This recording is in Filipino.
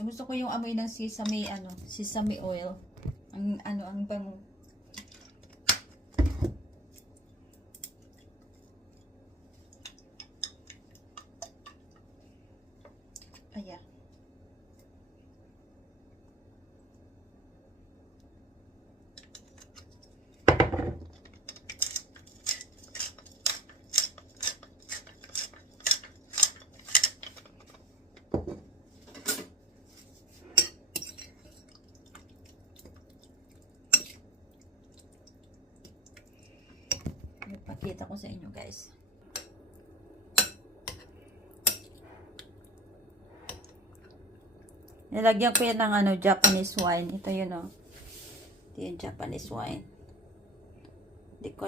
Gusto ko yung amoy ng sesame, sesame oil. Ang bango. Ayan. Ipakita ko sa inyo, guys. Nilagyan ko yan ng Japanese wine. Ito yun, oh. Ito yung Japanese wine. Hindi ko